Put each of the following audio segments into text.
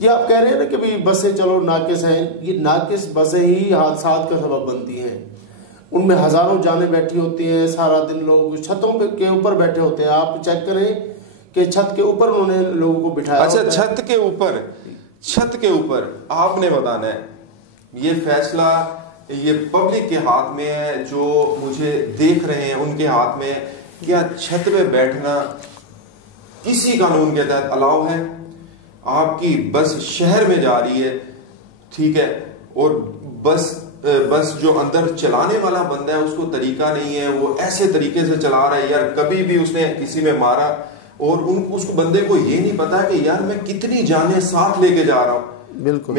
یہ آپ کہہ رہے ہیں نا کہ بھئی بسیں چلو ناقص ہیں، یہ ناقص بسیں ہی حادثات کا سبب بنتی ہیں. ان میں ہزاروں جانیں بیٹھی ہوتی ہیں، سارا دن لوگ چھتوں کے اوپر بیٹھے ہوتے ہیں. آپ چیک کریں کہ چھت کے اوپر انہوں نے لوگوں کو بٹھایا. اچھا چھت کے اوپر آپ نے بتانا ہے، یہ فیصلہ یہ پبلک کے ہاتھ میں ہے، جو مجھے دیکھ رہے ہیں ان کے ہاتھ میں. کیا چھت پہ بیٹھنا کسی قانون کے تحت الاؤ ہے؟ آپ کی بس شہر میں جا رہی ہے، ٹھیک ہے، اور بس جو اندر چلانے والا بندہ ہے اس کو طریقہ نہیں ہے، وہ ایسے طریقے سے چلا رہا ہے یار، کبھی بھی اس نے کسی میں مارا اور اس بندے کو یہ نہیں پتا کہ یار میں کتنی جانیں ساتھ لے کے جا رہا ہوں. بالکل.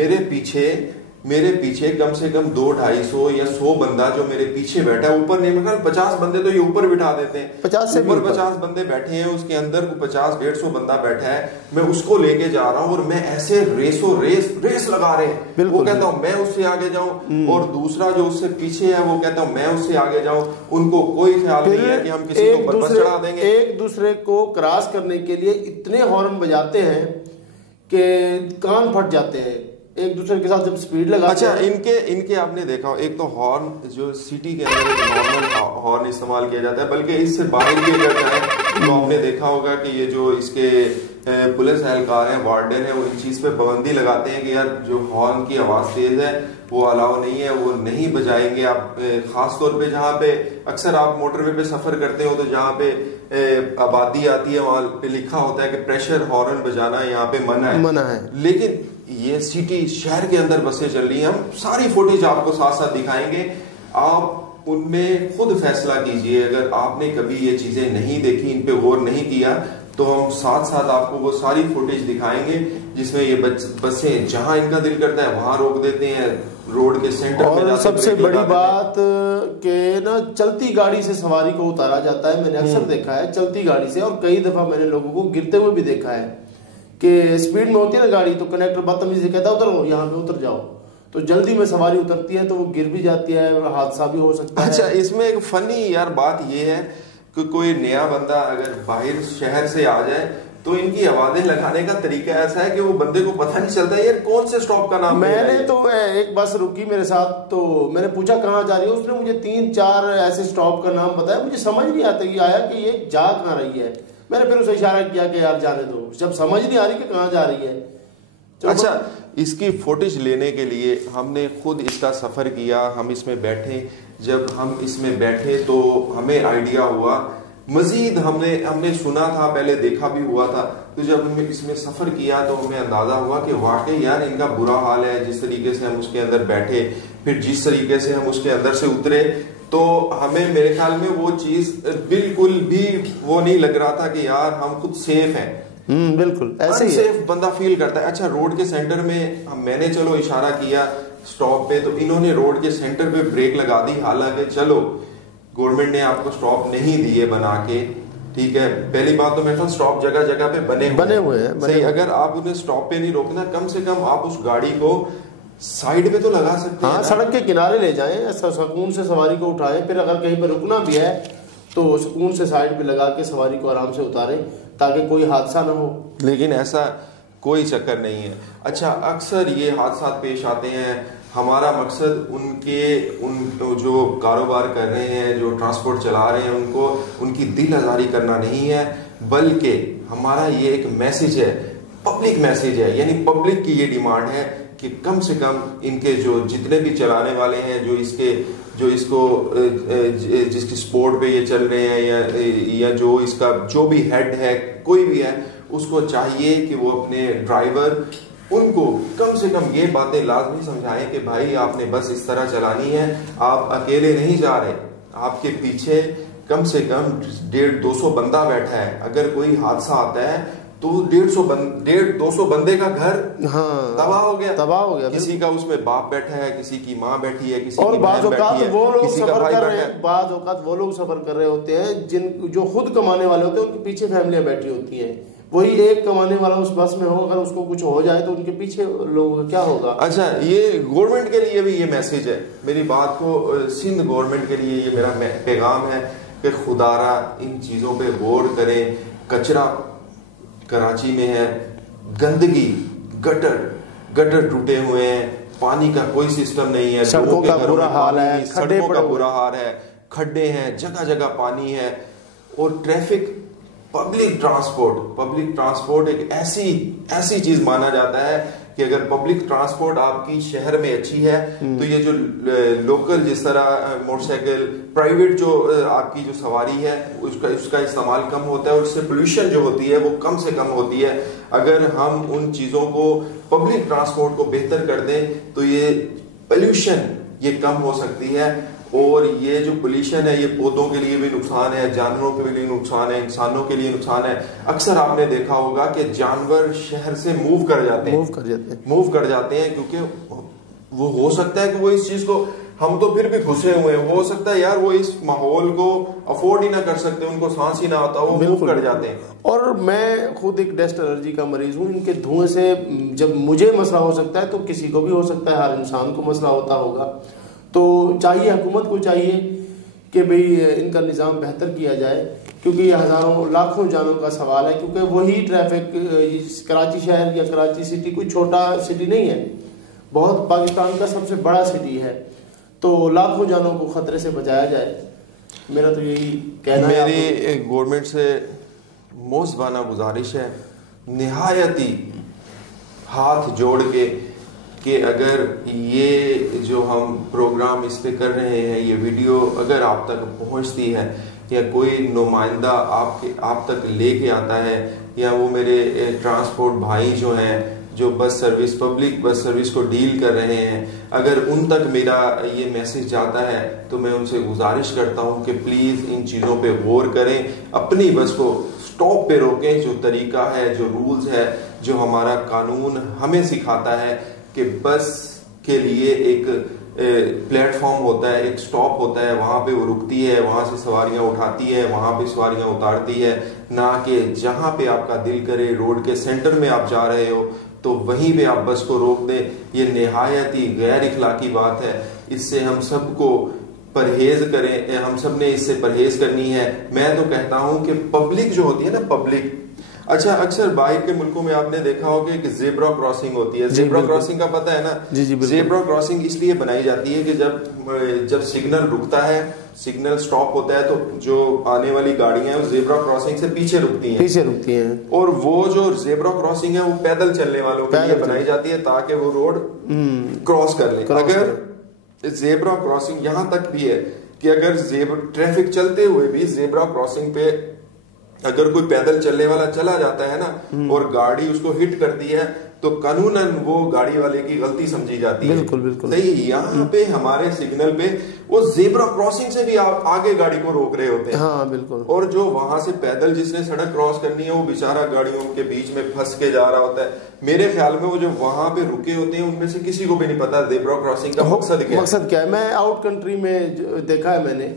میرے پیچھے کم سے کم 200-250 یا 100 بندہ جو میرے پیچھے بیٹھا ہے، اوپر نہیں مگر 50 بندے تو یہ اوپر بٹھا دیتے ہیں، 50 بندے بیٹھے ہیں، اس کے اندر 50-150 بندہ بیٹھا ہے، میں اس کو لے کے جا رہا ہوں اور میں ایسے ریس لگا رہے ہیں. وہ کہتا ہوں میں اس سے آگے جاؤں اور دوسرا جو اس سے پیچھے ہے وہ کہتا ہوں میں اس سے آگے جاؤں. ان کو کوئی خیال نہیں ہے کہ ہم کسی کو بس چڑھا دیں گے. ایک دوسرے کو کراس کرنے کے لیے اتنے ہارن بجاتے ہیں کہ کان پھٹ جاتے ہیں ایک دوسرے کے ساتھ جب سپیڈ لگاتے ہیں. اچھا ان کے آپ نے دیکھا ایک تو ہارن جو سٹی کے اندر نارمل ہارن استعمال کیا جاتا ہے، بلکہ اس سے باہر بھی اگر جائیں تو آپ نے دیکھا ہوگا کہ یہ جو اس کے پولیس اہلکار ہیں، وارڈن ہیں، وہ ان چیز پہ پابندی لگاتے ہیں کہ یار جو ہارن کی آواز تیز ہے وہ الاؤ نہیں ہے، وہ نہیں بجائیں گے آپ. خاص طور پہ جہاں پہ اکثر آپ موٹر وے پہ سفر کرتے ہو تو جہاں پہ آبادی آتی ہے وہاں پہ لکھا ہوتا ہے کہ پریشر ہارن بجانا یہاں پہ منع ہے. لیکن یہ سٹی شہر کے اندر بسیں چل رہی ہیں، ہم ساری فوٹیج آپ کو ساتھ ساتھ دکھائیں گے، آپ ان میں خود فیصلہ کیجئے. اگر آپ نے کبھی یہ چیزیں نہیں دیکھی، ان پہ غور نہیں کیا، تو ہم ساتھ ساتھ آپ کو وہ ساری فوٹیج دکھائیں گے جس میں یہ بسیں جہاں ان کا دل کرتا ہے وہاں روک دیتے ہیں، روڈ کے سینٹر میں. اور سب سے بڑی بات کہ نا چلتی گاڑی سے سواری کو اتارا جاتا ہے. میں نے اکثر دیکھا ہے چلتی گاڑی سے، اور کئی دفعہ میں نے لوگوں کو گرتے ہوئے بھی دیکھا ہے کہ اسپیڈ میں ہوتی ہے نا گاڑی، تو کنیکٹر بدتمیزی سے کہتا ہے اترو یہاں پہ اتر جاؤ، تو جلدی میں سواری اترتی ہے تو وہ گر بھی جاتی ہے اور حادثہ بھی ہو سکتا ہے. اچھا اس میں ایک فنی یار بات یہ ہے کہ کوئی نیا بندہ اگر باہر شہر سے آ جائے تو ان کی آوازیں لگانے کا طریقہ ایسا ہے کہ وہ بندے کو پتہ نہیں چلتا یار کون سے سٹاپ کا نام. میں نے تو ایک بس رکی میرے ساتھ، تو میں نے پوچھا کہاں جا رہی ہے، اس نے مجھے 3-4 ایسے سٹاپ کا نام بتایا. مجھے سمجھ نہیں آتا یہ آیا کہ یہ جا کہاں رہی ہے. میں نے پھر اسے اشارہ کیا کہ یار جانے دو، جب سمجھ نہیں آ رہی کہ کہاں جا رہی ہے. اچھا اس کی فوٹیج لینے کے لیے ہم نے خود اس کا سفر کیا، ہم اس میں بیٹھے. جب ہم اس میں بیٹھے تو ہمیں آئیڈیا ہوا، مزید ہم نے سنا تھا، پہلے دیکھا بھی ہوا تھا، تو جب ہم نے اس میں سفر کیا تو ہمیں اندازہ ہوا کہ واقعی یار ان کا برا حال ہے. جس طریقے سے ہم اس کے اندر بیٹھے، پھر جس طریقے سے ہم اس کے اندر سے اترے، تو ہمیں میرے خیال میں وہ چیز بالکل بھی وہ نہیں لگ رہا تھا کہ یار ہم خود سیف ہیں. بالکل ایسے ہی سیف بندہ فیل کرتا ہے. اچھا روڈ کے سینٹر میں میں نے چلو اشارہ کیا سٹاپ پہ، تو انہوں نے روڈ کے سینٹر پہ بریک لگا دی. حالانکہ چلو گورنمنٹ نے آپ کو سٹاپ نہیں دیے بنا کے، ٹھیک ہے، پہلی بات تو میرے خیال سٹاپ جگہ جگہ پہ بنے ہوئے ہیں. صحیح، اگر آپ انہیں سٹاپ پہ نہیں روکنا، کم سے کم آپ اس گاڑی کو سائیڈ پہ تو لگا سکتے ہیں. ہاں سڑک کے کنارے لے جائیں، سکون سے سواری کو اٹھائیں. پھر اگر کہیں پہ رکنا بھی ہے تو سکون سے سائیڈ پہ لگا کے سواری کو آرام سے اتاریں تاکہ کوئی حادثہ نہ ہو. لیکن ایسا کوئی چکر نہیں ہے. اچھا اکثر یہ حادثات پیش آتے ہیں. ہمارا مقصد ان جو کاروبار کر رہے ہیں، جو ٹرانسپورٹ چلا رہے ہیں، ان کی دل آزاری کرنا نہیں ہے، بلکہ ہمارا یہ ایک میسج ہے، پبلک میسج ہے. یعنی پبلک کی یہ ڈیمانڈ ہے کہ کم سے کم ان کے جو جتنے بھی چلانے والے ہیں، جس کی سپورٹ پہ یہ چل رہے ہیں، یا جو اس کا جو بھی ہیڈ ہے، کوئی بھی ہے، اس کو چاہیے کہ وہ اپنے ڈرائیور ان کو کم سے کم یہ باتیں لازمی سمجھائیں کہ بھائی آپ نے بس اس طرح چلانی ہے، آپ اکیلے نہیں جا رہے، آپ کے پیچھے کم سے کم 150-200 بندہ بیٹھا ہے. اگر کوئی حادثہ آتا ہے تو 150-200 بندے کا گھر تباہ ہو گیا. کسی کا اس میں باپ بیٹھا ہے، کسی کی ماں بیٹھی ہے، کسی کی بہن بیٹھی ہے، کسی کا بھائی بیٹھا ہے. بعض اوقات وہ لوگ سفر کر رہے ہوتے ہیں جو خود کمانے والے ہوتے ہیں، ان کے پیچھے فیملیاں بیٹھی ہوتی ہیں. وہی ایک کمانے والا اس بس میں ہو، اگر اس کو کچھ ہو جائے تو ان کے پیچھے لوگوں کا کیا ہوگا. اچھا یہ گورنمنٹ کے لیے بھی یہ میسج ہے، میری بات کو سندھ گورنمنٹ کے لیے یہ میرا پیغام ہے کہ خدا را ان چیزوں پہ غور کریں. کچرا کراچی میں ہے، گندگی گٹر ٹوٹے ہوئے ہیں, پانی کا کوئی سسٹم نہیں ہے, سڑکوں کا برا حال ہے, سڑکوں کا برا حال ہے, کھڈے ہیں, جگہ جگہ پانی ہے. اور ٹریفک, پبلک ٹرانسپورٹ ایک ایسی چیز مانا جاتا ہے کہ اگر پبلک ٹرانسپورٹ آپ کی شہر میں اچھی ہے تو یہ جو لوکل جس طرح موٹر سائیکل پرائیویٹ جو آپ کی جو سواری ہے اس کا استعمال کم ہوتا ہے, اور اس سے پولوشن جو ہوتی ہے وہ کم سے کم ہوتی ہے. اگر ہم ان چیزوں کو پبلک ٹرانسپورٹ کو بہتر کر دیں تو یہ پولوشن یہ کم ہو سکتی ہے. اور یہ جو پولوشن ہے یہ پودوں کے لیے بھی نقصان ہے, جانوروں کے لیے نقصان ہے, انسانوں کے لیے نقصان ہے. اکثر آپ نے دیکھا ہوگا کہ جانور شہر سے موو کر جاتے ہیں کیونکہ وہ ہو سکتا ہے کہ وہ اس چیز کو, ہم تو پھر بھی گھسے ہوئے ہیں, وہ ہو سکتا ہے یار وہ اس ماحول کو افورڈ ہی نہ کر سکتے, ان کو سانس ہی نہ آتا, وہ موو کر جاتے ہیں. اور میں خود ایک ڈسٹ الرجی کا مریض ہوں. ان کے دھوئیں سے جب مجھے مسئلہ ہو سکتا ہے تو کسی کو بھی ہو سکتا ہے, ہر انسان کو مسئلہ ہوتا ہوگا. تو چاہیے حکومت کو چاہیے کہ بھئی ان کا نظام بہتر کیا جائے, کیونکہ یہ ہزاروں لاکھوں جانوں کا سوال ہے. کیونکہ وہی ٹریفک, کراچی شہر یا کراچی سٹی کوئی چھوٹا سٹی نہیں ہے, بہت پاکستان کا سب سے بڑا سٹی ہے. تو لاکھوں جانوں کو خطرے سے بچایا جائے, میرا تو یہی کہنا ہے. میری گورنمنٹ سے موزبانہ گزارش ہے, نہایتی ہاتھ جوڑ کے, کہ اگر یہ جو ہم پروگرام اس پہ کر رہے ہیں, یہ ویڈیو اگر آپ تک پہنچتی ہے یا کوئی نمائندہ آپ تک لے کے آتا ہے, یا وہ میرے ٹرانسپورٹ بھائی جو ہیں جو bus service, public bus service کو ڈیل کر رہے ہیں, اگر ان تک میرا یہ میسج جاتا ہے تو میں ان سے گزارش کرتا ہوں کہ پلیز ان چیزوں پہ غور کریں, اپنی بس کو سٹاپ پہ روکیں. جو طریقہ ہے, جو رولز ہے, جو ہمارا قانون ہمیں سکھاتا ہے کہ بس کے لیے ایک پلیٹ فارم ہوتا ہے, ایک سٹاپ ہوتا ہے, وہاں پہ وہ رکتی ہے, وہاں سے سواریاں اٹھاتی ہے, وہاں پہ سواریاں اتارتی ہے, نہ کہ جہاں پہ آپ کا دل کرے روڈ کے سینٹر میں آپ جا رہے ہو تو وہیں پہ آپ بس کو روک دیں. یہ نہایت ہی غیر اخلاقی بات ہے, اس سے ہم سب کو پرہیز کریں, ہم سب نے اس سے پرہیز کرنی ہے. میں تو کہتا ہوں کہ پبلک جو ہوتی ہے نا, پبلک, اچھا اکثر باہر کے ملکوں میں آپ نے دیکھا ہوگا کہ زیبرا کراسنگ ہوتی ہے. زیبرا کراسنگ کا پتہ ہے نا, زیبرا کراسنگ اس لیے بنائی جاتی ہے کہ جب سگنل رکتا ہے, سگنل سٹاپ ہوتا ہے, تو جو آنے والی گاڑیاں ہیں وہ زیبرا کراسنگ سے پیچھے رکتی ہیں. اور وہ جو زیبرا کراسنگ ہے وہ پیدل چلنے والوں کے لیے بنائی جاتی ہے تاکہ وہ روڈ کراس کر لیں. اگر زیبرا کراسنگ یہاں تک بھی ہے کہ اگر ٹریفک چلتے ہوئے بھی زیبرا کراسنگ پہ اگر کوئی پیدل چلنے والا چلا جاتا ہے نا اور گاڑی اس کو ہٹ کرتی ہے تو قانوناً وہ گاڑی والے کی غلطی سمجھی جاتی ہے. بالکل صحیح. یہاں پہ ہمارے سگنل پہ وہ زیبرا کراسنگ سے بھی آپ آگے گاڑی کو روک رہے ہوتے ہیں. ہاں بالکل. اور جو وہاں سے پیدل جس نے سڑک کراس کرنی ہے وہ بیچارہ گاڑیوں کے بیچ میں پھنس کے جا رہا ہوتا ہے. میرے خیال میں وہ جو وہاں پہ رکے ہوتے ہیں ان میں سے کسی کو بھی نہیں پتا زیبرا کراسنگ کا مقصد کیا ہے. میں آؤٹ کنٹری میں دیکھا ہے میں نے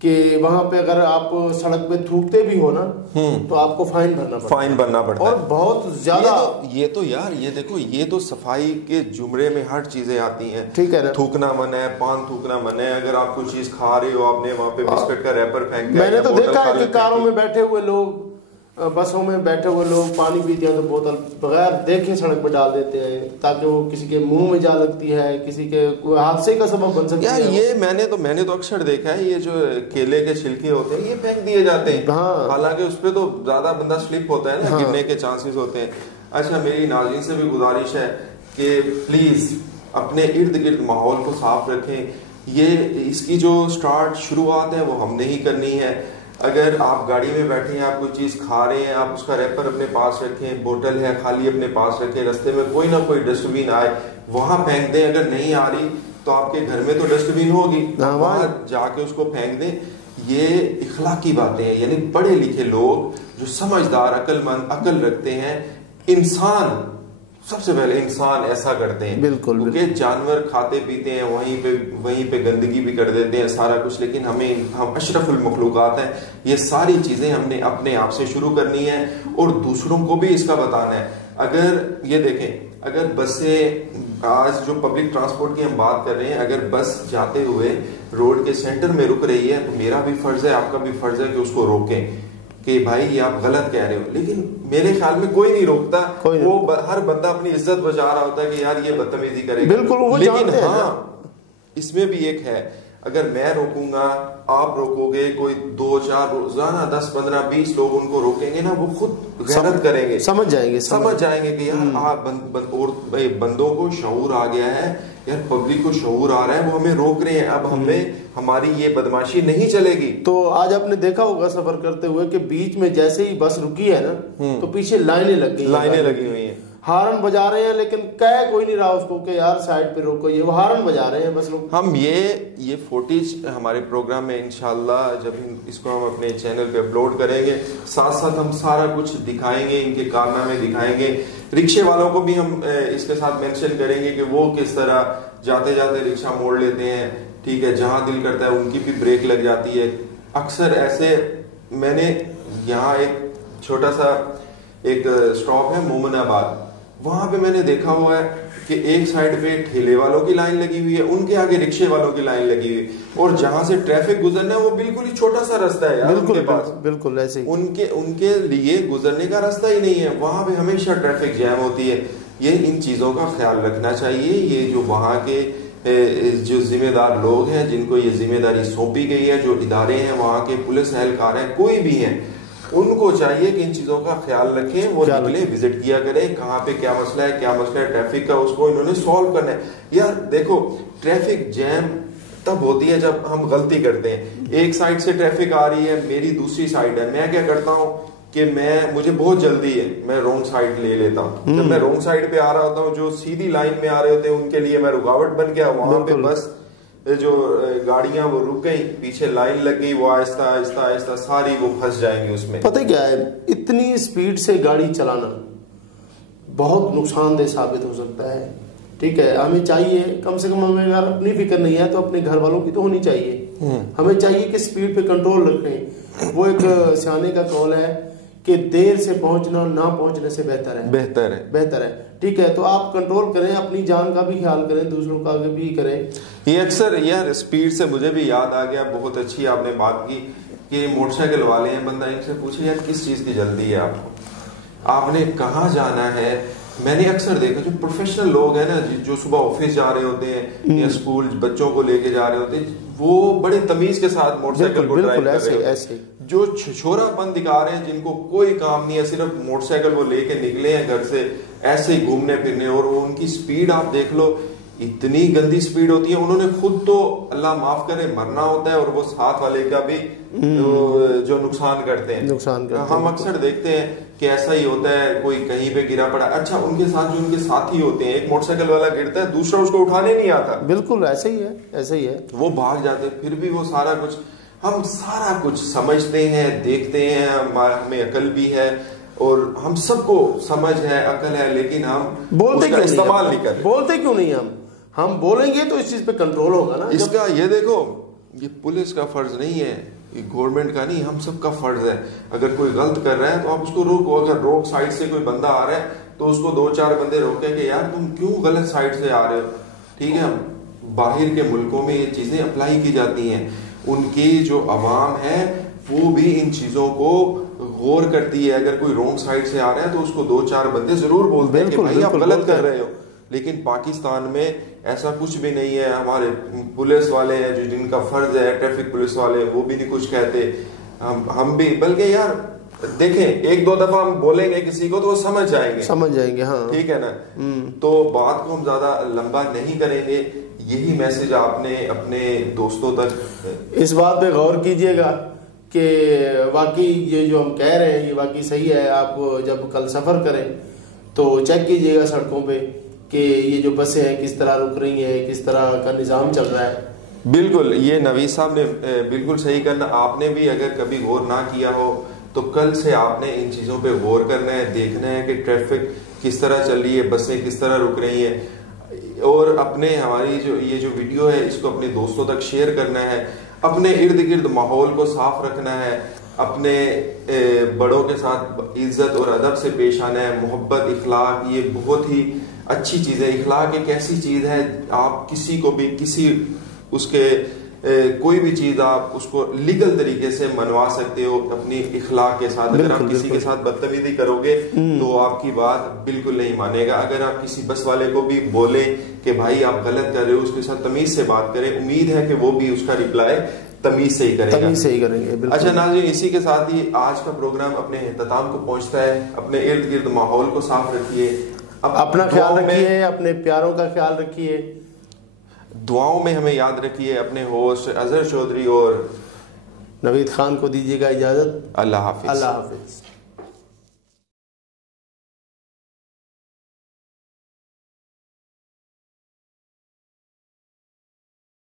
کہ وہاں پہ اگر آپ سڑک پہ تھوکتے بھی ہو نا تو آپ کو فائن بھرنا پڑتا ہے. اور بہت زیادہ یہ تو یار یہ دیکھو, یہ تو صفائی کے زمرے میں ہر چیزیں آتی ہیں. ٹھیک ہے نا, تھوکنا منع ہے, پان تھوکنا منع ہے. اگر آپ کوئی چیز کھا رہے ہو, آپ نے وہاں پہ بسکٹ کا ریپر پھینک دیا. میں نے تو دیکھا ہے کہ کاروں میں بیٹھے ہوئے لوگ, بسوں میں بیٹھے ہوئے لوگ پانی پیتے ہیں تو بوتل بغیر دیکھے سڑک پہ ڈال دیتے ہیں تاکہ وہ کسی کے منہ میں جا لگتی ہے, کسی کے حادثے کا سبب بن سکتی ہے. یار یہ میں نے تو اکثر دیکھا ہے, یہ جو کیلے کے چھلکے ہوتے ہیں یہ پھینک دیے جاتے ہیں. حالانکہ اس پہ تو زیادہ بندہ سلپ ہوتا ہے نا, گرنے کے چانسز ہوتے ہیں. اچھا میری ناظرین سے بھی گزارش ہے کہ پلیز اپنے ارد گرد ماحول کو صاف رکھیں. یہ اس کی جو شروعات ہے وہ ہم نے ہی کرنی ہے. اگر آپ گاڑی میں بیٹھے ہیں, آپ کوئی چیز کھا رہے ہیں, آپ اس کا ریپر اپنے پاس رکھیں, بوتل ہے خالی اپنے پاس رکھیں, رستے میں کوئی نہ کوئی ڈسٹ بین آئے وہاں پھینک دیں. اگر نہیں آ رہی تو آپ کے گھر میں تو ڈسٹ بین ہوگی, وہاں جا کے اس کو پھینک دیں. یہ اخلاقی باتیں ہیں. یعنی پڑھے لکھے لوگ جو سمجھدار عقل مند عقل رکھتے ہیں, انسان سب سے پہلے انسان ایسا کرتے ہیں. بالکل, کیونکہ جانور کھاتے پیتے ہیں, وہیں پہ گندگی بھی کر دیتے ہیں سارا کچھ, لیکن ہم اشرف المخلوقات ہیں. یہ ساری چیزیں ہم نے اپنے آپ سے شروع کرنی ہے اور دوسروں کو بھی اس کا بتانا ہے. اگر یہ دیکھیں, اگر بسیں آج جو پبلک ٹرانسپورٹ کی ہم بات کر رہے ہیں, اگر بس جاتے ہوئے روڈ کے سینٹر میں رک رہی ہے تو میرا بھی فرض ہے, آپ کا بھی فرض ہے کہ اس کو روکیں. کہ بھائی یہ آپ غلط کہہ رہے ہو، لیکن میرے خیال میں کوئی نہیں روکتا، وہ ہر بندہ اپنی عزت بچا رہا ہوتا ہے کہ یار یہ بدتمیزی کرے گا. بالکل. لیکن ہاں اس میں بھی ایک ہے، اگر میں روکوں گا، آپ روکو گے، کوئی 2-4 روزانہ 10-15-20 لوگ ان کو روکیں گے نا، وہ خود غیرت کریں گے، سمجھ جائیں گے کہ یار بندوں کو شعور آ گیا ہے، یار پبلک کو شعور آ رہا ہے، وہ ہمیں روک رہے ہیں، اب ہمیں ہماری یہ بدماشی نہیں چلے گی. تو آج آپ نے دیکھا ہوگا سفر کرتے ہوئے کہ بیچ میں جیسے ہی بس رکی ہے نا تو پیچھے لائنیں لگی ہوئی ہیں، ہارن بجا رہے ہیں، لیکن کہہ کوئی نہیں رہا اس کو کہ یار سائڈ پہ روکو، یہ وہ ہارن بجا رہے ہیں بس لوگ. ہم یہ فوٹیج ہمارے پروگرام میں انشاءاللہ جب اس کو ہم اپنے چینل پہ اپلوڈ کریں گے، ساتھ ساتھ ہم سارا کچھ دکھائیں گے، ان کے کارنامے دکھائیں گے. رکشے والوں کو بھی ہم اس کے ساتھ مینشن کریں گے کہ وہ کس طرح جاتے جاتے رکشہ موڑ لیتے ہیں، ٹھیک ہے، جہاں دل کرتا ہے ان کی بھی بریک لگ جاتی ہے. اکثر ایسے میں نے یہاں ایک چھوٹا سا ایک اسٹاپ ہے مومن آباد، وہاں پہ میں نے دیکھا ہوا ہے کہ ایک سائڈ پہ ٹھیلے والوں کی لائن لگی ہوئی ہے، ان کے آگے رکشے والوں کی لائن لگی ہوئی، اور جہاں سے ٹریفک گزرنا ہے وہ بالکل ہی چھوٹا سا راستہ ہے یار، بالکل ایسے ہی ان کے لیے گزرنے کا راستہ ہی نہیں ہے، وہاں پہ ہمیشہ ٹریفک جیم ہوتی ہے. یہ ان چیزوں کا خیال رکھنا چاہیے. یہ جو وہاں کے جو ذمہ دار لوگ ہیں، جن کو یہ ذمہ داری سونپی گئی ہے، جو ادارے ہیں، وہاں کے پولیس اہلکار ہیں، کوئی بھی ہیں، ان کو چاہیے کہ ان چیزوں کا خیال رکھیں. وہ نکلیں، وزٹ کیا کریں، کہاں پہ کیا مسئلہ ہے ٹریفک کا، اس کو انہوں نے سالو کرنا ہے. یار دیکھو ٹریفک جیم تب ہوتی ہے جب ہم غلطی کرتے ہیں. ایک سائڈ سے ٹریفک آ رہی ہے، میری دوسری سائڈ ہے، میں کیا کرتا ہوں کہ مجھے بہت جلدی ہے، میں رونگ سائڈ لے لیتا ہوں. جب میں رونگ سائڈ پہ آ رہا ہوتا ہوں، جو سیدھی لائن میں آ رہے ہوتے ہیں ان کے لیے میں رکاوٹ بن گیا، وہاں پہ بس جو گاڑیاں وہ رک گئی، پیچھے لائن لگ گئی، وہ آہستہ آہستہ آہستہ ساری وہ پھنس جائیں گی اس میں. پتہ کیا ہے، اتنی سپیڈ سے گاڑی چلانا بہت نقصان دہ ثابت ہو سکتا ہے. ٹھیک ہے، ہمیں چاہیے کم سے کم، ہمیں اگر اپنی فکر نہیں ہے تو اپنے گھر والوں کی تو ہونی چاہیے. ہمیں چاہیے کہ سپیڈ پہ کنٹرول رکھیں. وہ ایک سیانے کا قول ہے کہ دیر سے پہنچنا نہ پہنچنے سے بہتر ہے. ٹھیک ہے، تو آپ کنٹرول کریں، اپنی جان کا بھی خیال کریں، دوسروں کا بھی کریں. یہ اکثر یار اسپیڈ سے مجھے بھی یاد آ گیا، بہت اچھی آپ نے بات کی کہ موٹر سائیکل والے ہیں، بندہ ان سے پوچھے یار کس چیز کی جلدی ہے آپ کو، آپ نے کہاں جانا ہے. میں نے اکثر دیکھا جو پروفیشنل لوگ ہیں نا، جو صبح آفس جا رہے ہوتے ہیں یا اسکول بچوں کو لے کے جا رہے ہوتے ہیں، وہ بڑے تمیز کے ساتھ موٹر سائیکل کو ڈرائیو کر رہے ہیں. جو چھوڑا پن دکھا رہے ہیں، جن کو کوئی کام نہیں ہے، صرف موٹر سائیکل وہ لے کے نکلے ہیں گھر سے ایسے ہی گھومنے پھرنے، اور وہ ان کی سپیڈ آپ دیکھ لو، اتنی گندی سپیڈ ہوتی ہے. انہوں نے خود تو اللہ معاف کرے مرنا ہوتا ہے، اور وہ ساتھ والے کا بھی جو نقصان کرتے ہیں. ہم اکثر دیکھتے ہیں کہ ایسا ہی ہوتا ہے، کوئی کہیں پہ گرا پڑا، اچھا ان کے ساتھ جو ان کے ساتھی ہوتے ہیں، ایک موٹر سائیکل والا گرتا ہے، دوسرا اس کو اٹھانے نہیں آتا. بالکل ایسے ہی ہے، وہ بھاگ جاتے ہیں. پھر بھی وہ سارا کچھ ہم سارا کچھ سمجھتے ہیں، دیکھتے ہیں، ہمیں عقل بھی ہے اور ہم سب کو سمجھ ہے، عقل ہے، لیکن ہم اس کا استعمال نہیں کرتے. بولتے کیوں نہیں؟ ہم بولیں گے تو اس چیز پہ کنٹرول ہوگا نا. اس کا یہ دیکھو، یہ پولیس کا فرض نہیں ہے، یہ گورنمنٹ کا نہیں، ہم سب کا فرض ہے. اگر کوئی غلط کر رہا ہے تو آپ اس کو روکو. اگر روک سائڈ سے کوئی بندہ آ رہا ہے تو اس کو 2-4 بندے روکیں کہ یار تم کیوں غلط سائڈ سے آ رہے ہو. ٹھیک ہے، باہر کے ملکوں میں یہ چیزیں اپلائی کی جاتی ہیں، ان کی جو عوام ہے وہ بھی ان چیزوں کو غور کرتی ہے. اگر کوئی رونگ سائڈ سے آ رہا ہے تو اس کو 2-4 بندے ضرور بولتے ہیں کہ بھائی آپ غلط کر رہے ہو. لیکن پاکستان میں ایسا کچھ بھی نہیں ہے. ہمارے پولیس والے ہیں جو جن کا فرض ہے، ٹریفک پولیس والے، وہ بھی نہیں کچھ کہتے. ہم بھی، بلکہ یار دیکھیں 1-2 دفعہ ہم بولیں گے کسی کو تو وہ سمجھ جائیں گے. ہاں ٹھیک ہے نا. تو بات کو ہم زیادہ لمبا نہیں کریں گے. یہی میسج آپ نے اپنے دوستوں تک اس بات پہ غور کیجئے گا کہ واقعی یہ جو ہم کہہ رہے ہیں یہ واقعی صحیح ہے. آپ جب کل سفر کریں تو چیک کیجئے گا سڑکوں پہ کہ یہ جو بسیں ہیں کس طرح رک رہی ہیں، کس طرح کا نظام چل رہا ہے. بالکل، یہ نوید صاحب نے بالکل صحیح کرنا. آپ نے بھی اگر کبھی غور نہ کیا ہو تو کل سے آپ نے ان چیزوں پہ غور کرنا ہے، دیکھنا ہے کہ ٹریفک کس طرح چل رہی ہے، بسیں کس طرح رک رہی ہیں، اور اپنے ہماری یہ جو ویڈیو ہے اس کو اپنے دوستوں تک شیئر کرنا ہے. اپنے ارد گرد ماحول کو صاف رکھنا ہے، اپنے بڑوں کے ساتھ عزت اور ادب سے پیش آنا ہے. محبت، اخلاق، یہ بہت ہی اچھی چیز ہے. اخلاق ایک ایسی چیز ہے، آپ کسی کو بھی کسی اس کے کوئی بھی چیز آپ اس کو لیگل طریقے سے منوا سکتے ہو اپنی اخلاق کے ساتھ. اگر آپ کسی کے ساتھ بدتمیزی کرو گے تو آپ کی بات بالکل نہیں مانے گا. اگر آپ کسی بس والے کو بھی بولیں کہ بھائی آپ غلط کر رہے ہو, اس کے ساتھ تمیز سے بات کریں, امید ہے کہ وہ بھی اس کا رپلائی تمیز سے ہی کرے گا. تمیز سے ہی کریں گے. اچھا ناظرین, اسی کے ساتھ ہی آج کا پروگرام اپنے اختتام کو پہنچتا ہے. اپنے ارد گرد ماحول کو صاف رکھیے, اپنا خیال رکھیے, اپنے پیاروں کا خیال رکھیے, دعاؤں میں ہمیں یاد رکھیے. اپنے ہوسٹ اظہر چودھری اور نوید خان کو دیجیے گا اجازت. اللہ حافظ. اللہ حافظ.